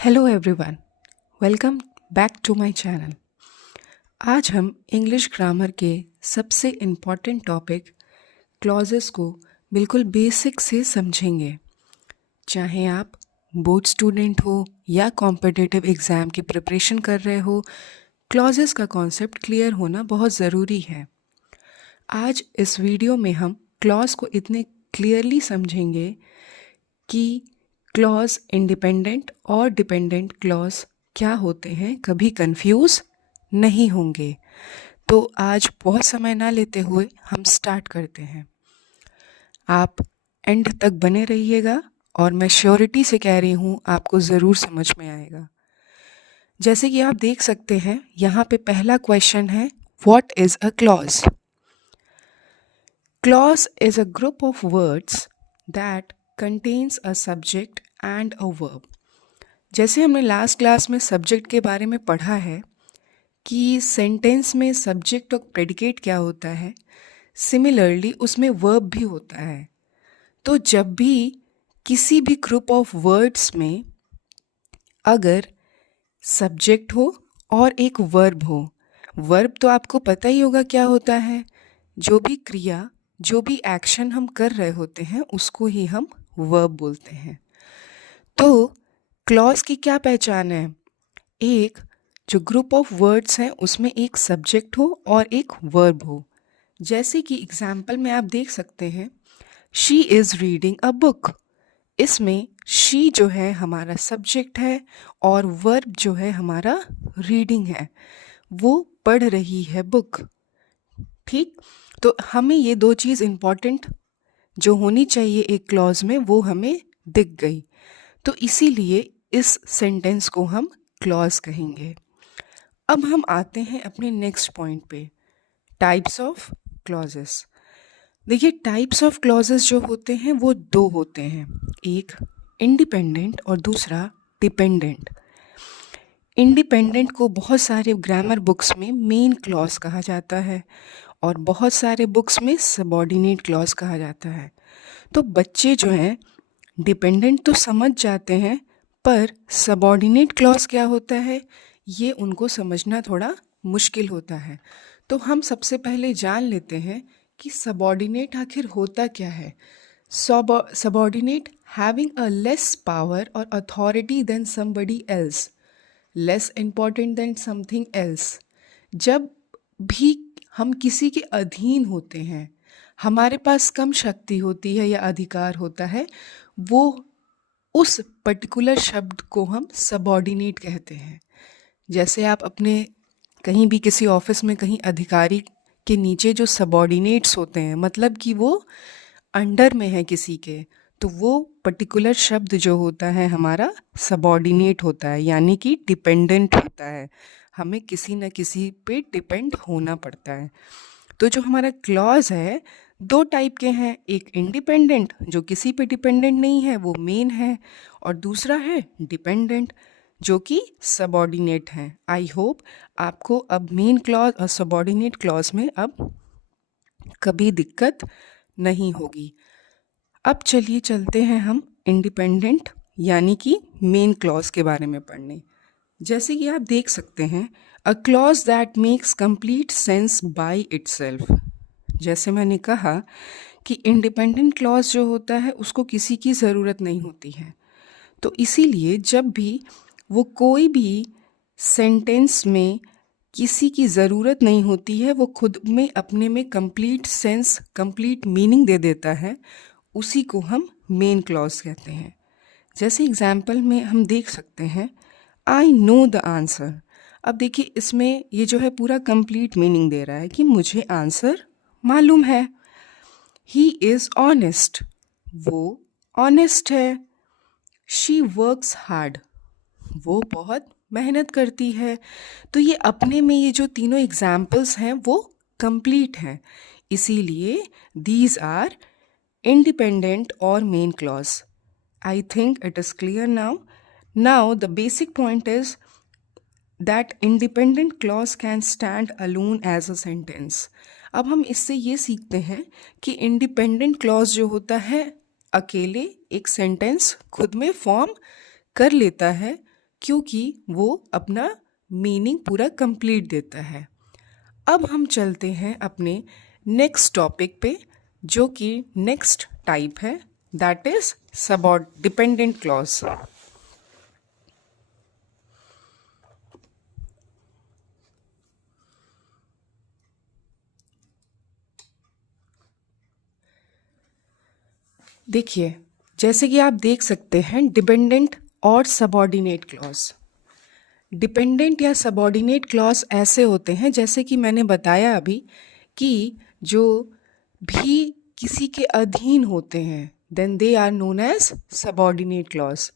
Hello everyone, welcome back to my channel. आज हम English grammar के सबसे इम्पॉर्टेंट टॉपिक क्लॉजेस को बिल्कुल बेसिक से समझेंगे। चाहे आप बोर्ड स्टूडेंट हो या कॉम्पिटिटिव एग्ज़ाम की प्रिपरेशन कर रहे हो, क्लॉजेस का कॉन्सेप्ट क्लियर होना बहुत ज़रूरी है। आज इस वीडियो में हम क्लॉज को इतने क्लियरली समझेंगे कि क्लॉज इंडिपेंडेंट और डिपेंडेंट क्लॉज क्या होते हैं, कभी कंफ्यूज नहीं होंगे। तो आज बहुत समय ना लेते हुए हम स्टार्ट करते हैं। आप एंड तक बने रहिएगा और मैं श्योरिटी से कह रही हूँ आपको ज़रूर समझ में आएगा। जैसे कि आप देख सकते हैं, यहाँ पे पहला क्वेश्चन है, what is a clause? Clause is a group of words that contains a subject and a verb. जैसे हमने लास्ट क्लास में सब्जेक्ट के बारे में पढ़ा है कि सेंटेंस में सब्जेक्ट और प्रेडिकेट क्या होता है, सिमिलरली उसमें वर्ब भी होता है। तो जब भी किसी भी ग्रुप ऑफ वर्ड्स में अगर सब्जेक्ट हो और एक वर्ब हो, वर्ब तो आपको पता ही होगा क्या होता है, जो भी क्रिया, जो भी एक्शन हम कर रहे होते हैं उसको ही हम वर्ब बोलते हैं। तो क्लॉज की क्या पहचान है? एक जो ग्रुप ऑफ वर्ड्स हैं उसमें एक सब्जेक्ट हो और एक वर्ब हो। जैसे कि एग्जाम्पल में आप देख सकते हैं, she is reading a book. इसमें शी जो है हमारा सब्जेक्ट है और वर्ब जो है हमारा रीडिंग है, वो पढ़ रही है बुक। ठीक, तो हमें ये दो चीज़ इम्पॉर्टेंट जो होनी चाहिए एक क्लॉज में वो हमें दिख गई, तो इसीलिए इस सेंटेंस को हम क्लॉज कहेंगे। अब हम आते हैं अपने नेक्स्ट पॉइंट पे, टाइप्स ऑफ क्लॉजेस। देखिए, टाइप्स ऑफ क्लॉजेस जो होते हैं वो दो होते हैं, एक इंडिपेंडेंट और दूसरा डिपेंडेंट। इंडिपेंडेंट को बहुत सारे ग्रामर बुक्स में मेन क्लॉज कहा जाता है और बहुत सारे बुक्स में सबऑर्डिनेट क्लॉज कहा जाता है। तो बच्चे जो हैं डिपेंडेंट तो समझ जाते हैं, पर सबऑर्डिनेट क्लॉज क्या होता है ये उनको समझना थोड़ा मुश्किल होता है। तो हम सबसे पहले जान लेते हैं कि सबऑर्डिनेट आखिर होता क्या है। Subordinate having a less power और authority then somebody else, less important then something else. जब भी हम किसी के अधीन होते हैं, हमारे पास कम शक्ति होती है या अधिकार होता है, वो उस पर्टिकुलर शब्द को हम सबऑर्डिनेट कहते हैं। जैसे आप अपने कहीं भी किसी ऑफिस में कहीं अधिकारी के नीचे जो सबऑर्डिनेट्स होते हैं, मतलब कि वो अंडर में है किसी के, तो वो पर्टिकुलर शब्द जो होता है हमारा सबऑर्डिनेट होता है, यानी कि डिपेंडेंट होता है। हमें किसी न किसी पे डिपेंड होना पड़ता है। तो जो हमारा क्लॉज है दो टाइप के हैं, एक इंडिपेंडेंट जो किसी पे डिपेंडेंट नहीं है, वो मेन है, और दूसरा है डिपेंडेंट जो कि सबऑर्डिनेट हैं। आई होप आपको अब मेन क्लॉज और सबऑर्डिनेट क्लॉज में अब कभी दिक्कत नहीं होगी। अब चलिए चलते हैं हम इंडिपेंडेंट यानी कि मेन क्लॉज के बारे में पढ़ने। जैसे कि आप देख सकते हैं, अ clause that makes complete sense by itself. जैसे मैंने कहा कि इंडिपेंडेंट क्लॉज जो होता है उसको किसी की ज़रूरत नहीं होती है, तो इसीलिए जब भी वो कोई भी सेंटेंस में किसी की ज़रूरत नहीं होती है, वो खुद में अपने में कंप्लीट सेंस, कंप्लीट मीनिंग दे देता है, उसी को हम मेन क्लॉज कहते हैं। जैसे एग्जाम्पल में हम देख सकते हैं, आई नो द आंसर। अब देखिए, इसमें ये जो है पूरा कंप्लीट मीनिंग दे रहा है कि मुझे आंसर मालूम है। ही इज़ ऑनेस्ट, वो ऑनेस्ट है। शी वर्क्स हार्ड, वो बहुत मेहनत करती है। तो ये अपने में ये जो तीनों एग्जाम्पल्स हैं वो कंप्लीट हैं, इसीलिए these are independent or main clause. I think it is clear now. Now the basic point is that independent clause can stand alone as a sentence. अब हम इससे ये सीखते हैं कि इंडिपेंडेंट क्लॉज जो होता है अकेले एक सेंटेंस खुद में फॉर्म कर लेता है, क्योंकि वो अपना मीनिंग पूरा कंप्लीट देता है। अब हम चलते हैं अपने नेक्स्ट टॉपिक पे, जो कि नेक्स्ट टाइप है, दैट इज डिपेंडेंट क्लॉज। देखिए, जैसे कि आप देख सकते हैं, डिपेंडेंट और सबऑर्डिनेट क्लॉज। डिपेंडेंट या सबऑर्डिनेट क्लॉज ऐसे होते हैं, जैसे कि मैंने बताया अभी, कि जो भी किसी के अधीन होते हैं, then they are known as subordinate clause.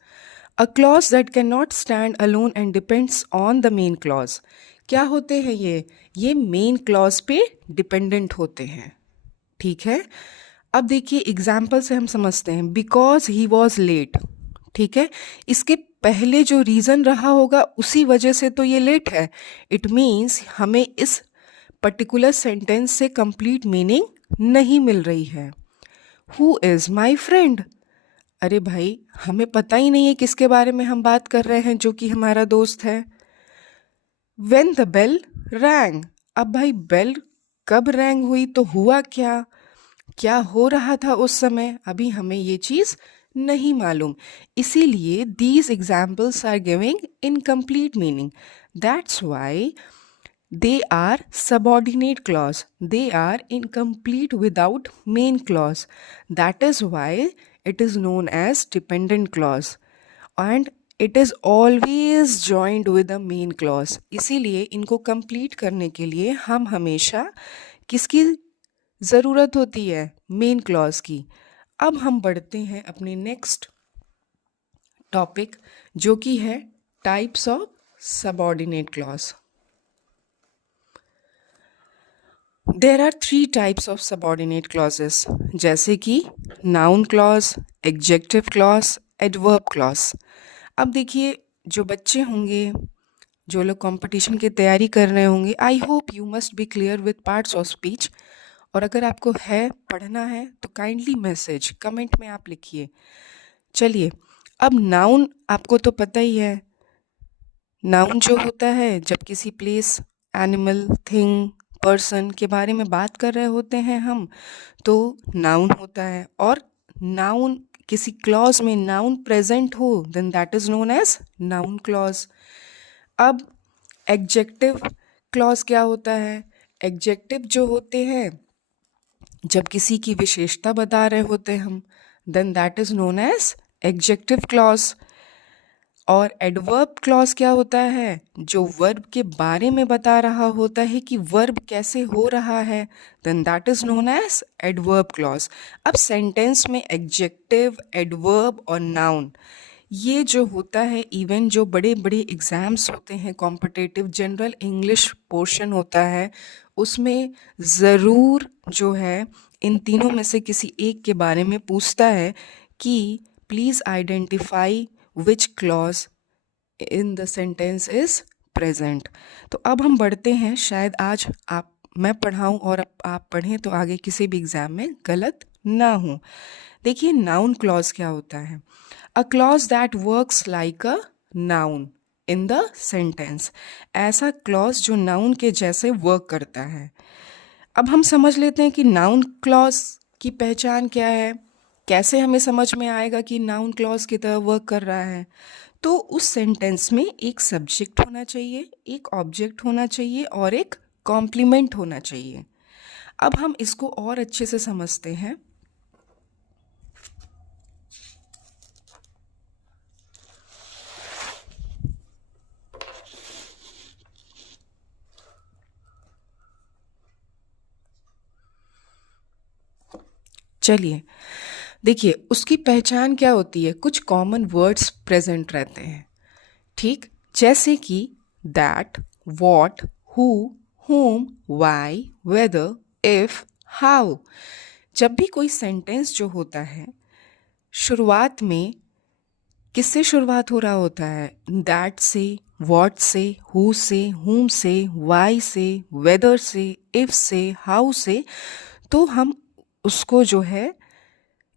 A clause that can not stand alone and depends on the main clause. क्या होते हैं ये मेन क्लॉज पे डिपेंडेंट होते हैं। ठीक है, अब देखिए एग्जाम्पल से हम समझते हैं। बिकॉज ही वॉज लेट, ठीक है, इसके पहले जो रीज़न रहा होगा उसी वजह से तो ये लेट है। इट मीन्स हमें इस पर्टिकुलर सेंटेंस से कंप्लीट मीनिंग नहीं मिल रही है। हु इज़ माई फ्रेंड, अरे भाई हमें पता ही नहीं है किसके बारे में हम बात कर रहे हैं जो कि हमारा दोस्त है। वेन द बेल रैंग, अब भाई बेल कब रैंग हुई तो हुआ क्या, क्या हो रहा था उस समय, अभी हमें ये चीज़ नहीं मालूम। इसीलिए these examples are giving incomplete meaning. That's why they are subordinate clause. They are incomplete without main clause. That is why it is known as dependent clause. And it is always joined with the main clause. इसीलिए इनको complete करने के लिए हम हमेशा किसकी ज़रूरत होती है, मेन क्लॉज की। अब हम बढ़ते हैं अपने नेक्स्ट टॉपिक, जो कि है types of subordinate clause. There are 3 types of subordinate clauses, जैसे कि noun clause, adjective clause, adverb clause. अब देखिए, जो बच्चे होंगे, जो लोग कंपटीशन की तैयारी कर रहे होंगे, I hope you must be clear with parts of speech. और अगर आपको है पढ़ना है तो काइंडली मैसेज कमेंट में आप लिखिए। चलिए, अब नाउन आपको तो पता ही है। नाउन जो होता है, जब किसी प्लेस, एनिमल, थिंग, पर्सन के बारे में बात कर रहे होते हैं हम, तो नाउन होता है। और नाउन किसी क्लॉज में नाउन प्रेजेंट हो, then that is known as noun clause. अब एडजेक्टिव क्लॉज क्या होता है? एडजेक्टिव जो होते हैं, जब किसी की विशेषता बता रहे होते हैं हम, then that is known as adjective clause. और एडवर्ब क्लॉज क्या होता है? जो वर्ब के बारे में बता रहा होता है कि वर्ब कैसे हो रहा है, then that is known as adverb clause. अब सेंटेंस में एडजेक्टिव, एडवर्ब और नाउन, ये जो होता है, इवन जो बड़े बड़े एग्ज़ाम्स होते हैं, कॉम्पिटिटिव जनरल इंग्लिश पोर्शन होता है, उसमें ज़रूर जो है इन तीनों में से किसी एक के बारे में पूछता है कि please identify which clause in the sentence is present. तो अब हम बढ़ते हैं, शायद आज मैं पढ़ाऊँ और आप पढ़ें तो आगे किसी भी एग्ज़ाम में गलत ना हो। देखिए, नाउन क्लॉज क्या होता है? अ clause that works like a noun in the sentence. ऐसा क्लॉज जो नाउन के जैसे वर्क करता है। अब हम समझ लेते हैं कि नाउन क्लॉज की पहचान क्या है, कैसे हमें समझ में आएगा कि नाउन क्लॉज की तरह वर्क कर रहा है। तो उस सेंटेंस में एक सब्जेक्ट होना चाहिए, एक ऑब्जेक्ट होना चाहिए और एक कॉम्प्लीमेंट होना चाहिए। अब हम इसको और अच्छे से समझते हैं। चलिए, देखिए उसकी पहचान क्या होती है। कुछ कॉमन वर्ड्स प्रेजेंट रहते हैं, ठीक, जैसे कि that, what, who, whom, why, whether, if, how. जब भी कोई सेंटेंस जो होता है, शुरुआत में किससे शुरुआत हो रहा होता है? दैट से, वॉट से, हु से, whom से, वाई से, वेदर से, इफ से, हाउ से। तो हम उसको जो है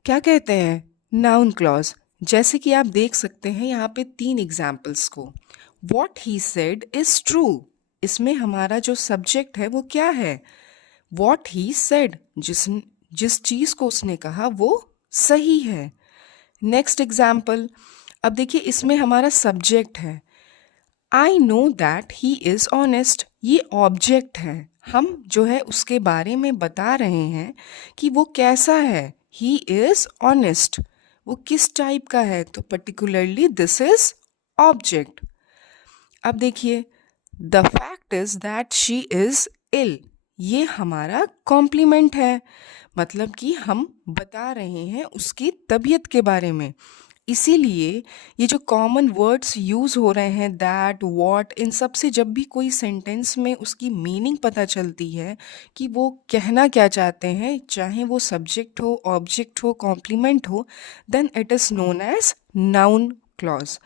क्या कहते हैं? Noun clause. जैसे कि आप देख सकते हैं यहाँ पे 3 एग्जाम्पल्स को। What he said is true, इसमें हमारा जो सब्जेक्ट है वो क्या है? वॉट ही सेड, जिस चीज को उसने कहा वो सही है। नेक्स्ट एग्जाम्पल, अब देखिए इसमें हमारा सब्जेक्ट है। I know that he is honest, ये ऑब्जेक्ट है। हम जो है उसके बारे में बता रहे हैं कि वो कैसा है। ही इज ऑनेस्ट, वो किस टाइप का है? तो पर्टिकुलरली दिस इज ऑब्जेक्ट। अब देखिए, the fact is that she is ill, ये हमारा कॉम्प्लीमेंट है, मतलब कि हम बता रहे हैं उसकी तबीयत के बारे में। इसीलिए ये जो कॉमन वर्ड्स यूज़ हो रहे हैं, दैट, वॉट, इन सब से जब भी कोई सेंटेंस में उसकी मीनिंग पता चलती है कि वो कहना क्या चाहते हैं, चाहे वो सब्जेक्ट हो, ऑब्जेक्ट हो, कॉम्प्लीमेंट हो, then it is known as noun clause.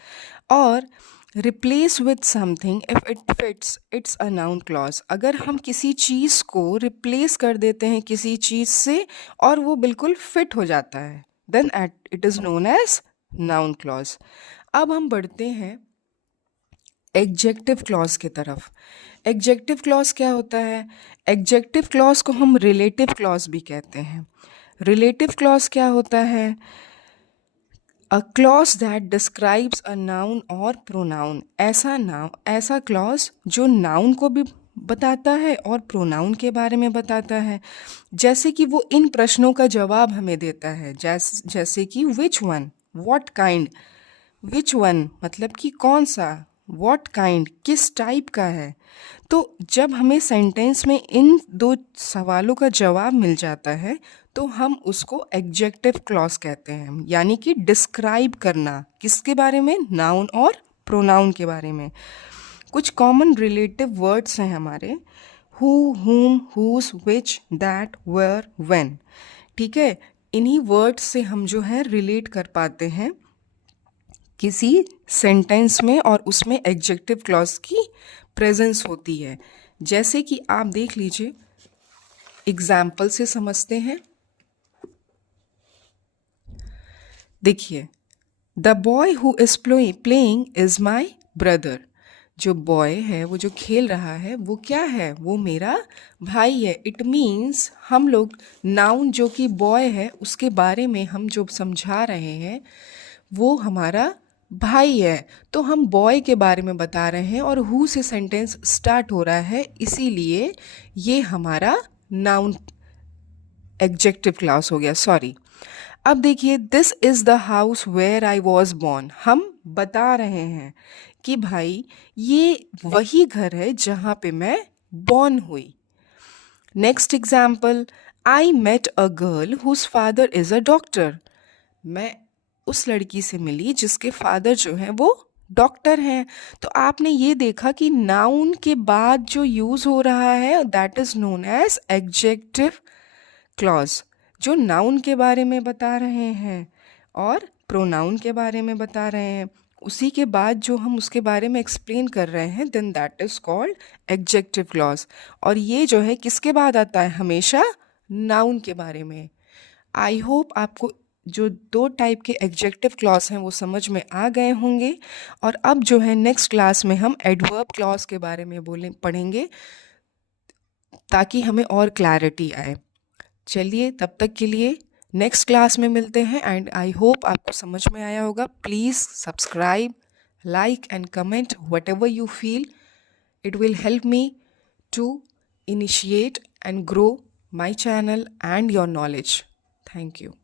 और replace with something if it fits, it's a noun clause. अगर हम किसी चीज़ को रिप्लेस कर देते हैं किसी चीज़ से और वो बिल्कुल फिट हो जाता है, then it is known as noun clause. अब हम बढ़ते हैं एग्जेक्टिव क्लॉज की तरफ। एग्जेक्टिव क्लॉज क्या होता है? एग्जेक्टिव क्लॉज को हम रिलेटिव क्लॉज भी कहते हैं। रिलेटिव क्लॉज क्या होता है? अ clause that describes a noun और प्रोनाउन, ऐसा क्लॉज जो नाउन को भी बताता है और प्रोनाउन के बारे में बताता है। जैसे कि वो इन प्रश्नों का जवाब हमें देता है, जैसे कि which one, what kind. Which one मतलब कि कौन सा, व्हाट काइंड किस टाइप का है। तो जब हमें सेंटेंस में इन 2 सवालों का जवाब मिल जाता है तो हम उसको एग्जेक्टिव क्लॉज कहते हैं, यानी कि डिस्क्राइब करना, किसके बारे में? नाउन और प्रोनाउन के बारे में। कुछ कॉमन रिलेटिव वर्ड्स हैं हमारे, who, whom, whose, which, that, where, when. ठीक है, इन्हीं वर्ड्स से हम जो है रिलेट कर पाते हैं किसी सेंटेंस में और उसमें एग्जेक्टिव क्लॉज की प्रेजेंस होती है। जैसे कि आप देख लीजिए, एग्जाम्पल से समझते हैं। देखिए, the boy who is playing is my brother, जो बॉय है, वो जो खेल रहा है, वो क्या है? वो मेरा भाई है। इट मीन्स हम लोग नाउन जो कि बॉय है उसके बारे में हम जो समझा रहे हैं वो हमारा भाई है, तो हम बॉय के बारे में बता रहे हैं और हु से सेंटेंस स्टार्ट हो रहा है, इसीलिए ये हमारा नाउन एग्जेक्टिव क्लास हो गया, सॉरी। अब देखिए, this is the house where I was born, हम बता रहे हैं कि भाई ये वही घर है जहाँ पे मैं बॉर्न हुई। Next example, I met a girl whose father is a doctor, मैं उस लड़की से मिली जिसके फादर जो हैं वो डॉक्टर हैं। तो आपने ये देखा कि नाउन के बाद जो यूज़ हो रहा है that is known as adjective clause, जो नाउन के बारे में बता रहे हैं और प्रोनाउन के बारे में बता रहे हैं, उसी के बाद जो हम उसके बारे में एक्सप्लेन कर रहे हैं, then that is called adjective clause. और ये जो है किसके बाद आता है? हमेशा नाउन के बारे में। आई होप आपको जो 2 टाइप के एग्जेक्टिव क्लॉज हैं वो समझ में आ गए होंगे। और अब जो है नेक्स्ट क्लास में हम एडवर्ब क्लॉज के बारे में पढ़ेंगे ताकि हमें और क्लैरिटी आए। चलिए, तब तक के लिए नेक्स्ट क्लास में मिलते हैं एंड आई होप आपको समझ में आया होगा। Please subscribe, like and comment whatever you feel. It will help me to initiate and grow my channel and your knowledge. Thank you.